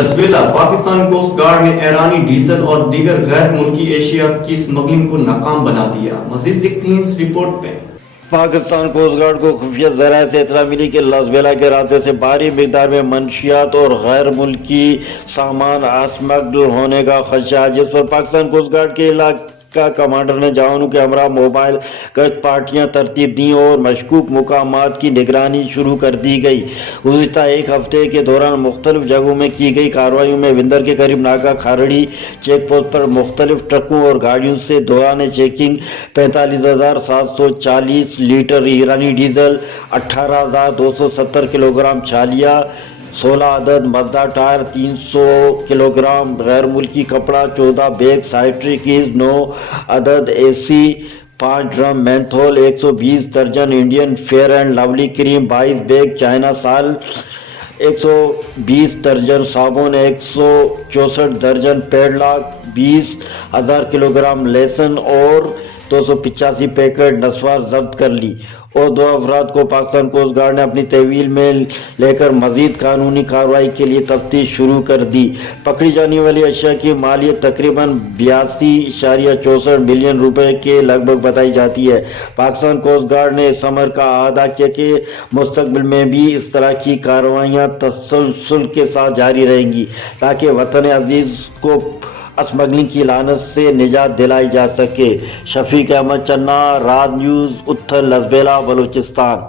لسبیلا Pakistan coast guard نے ایرانی diesel اور دیگر غیر ملکی ایشیا کی اسمگلنگ کو ناکام بنا دیا۔ مزید دیکھتے ہیں اس رپورٹ میں۔ پاکستان کوسٹ گارڈ کو خفیہ ذرائع سے اطلاع ملی کہ لسبیلا کے راستے سے بھاری مقدار میں منشیات اور غیر ملکی سامان اسمگل ہونے کا خدشہ ہے، جس پر پاکستان کوسٹ گارڈ کے علاقہ کمانڈر نے جوانوں کے ہمراہ موبائل گشت پارٹیاں ترتیب دیں اور مشکوک مقامات کی نگرانی شروع کر دی گئی۔ گزشتہ ایک ہفتے کے دوران مختلف جگہوں میں کی گئی کارروائیوں میں وندر کے قریب ناگا کھارڑی چیک پوسٹ پر مختلف ٹرکوں اور گاڑیوں سے دوران چیکنگ 45,740 لیٹر ایرانی ڈیزل، 18,270 کلوگرام چھالیاں، 16 عدد مزدا ٹائر، 300 کلوگرام غیر ملکی کپڑا، 14 بیگ سائٹرکیز، 9 عدد اے سی، 5 ڈرم مینتھول، 120 درجن Indian fair and lovely cream, 22 bag China salt, 120 درجن صابن، 164 درجن پیڈلاک، 20,000 کلوگرام لہسن اور 285 پیکٹ نسوار ضبط کر لی اور 2 افراد کو پاکستان کوسٹ گارڈ نے اپنی تحویل میں لے کر مزید قانونی کارروائی کے لیے تفتیش شروع کر دی۔ پکڑی جانے والی اشیاء کی مالیت تقریباً 82.64 ملین روپے کے لگ بھگ بتائی جاتی ہے۔ پاکستان کوسٹ گارڈ نے اس امر کا اعادہ کیا کہ مستقبل میں بھی اس طرح کی کارروائیاں تسلسل کے ساتھ جاری رہیں گی تاکہ وطن عزیز کو اسمگلنگ کی لعنت سے نجات دلائی جا سکے۔ شفیق احمد چنّا، راج نیوز، اتھل، لسبیلا، بلوچستان۔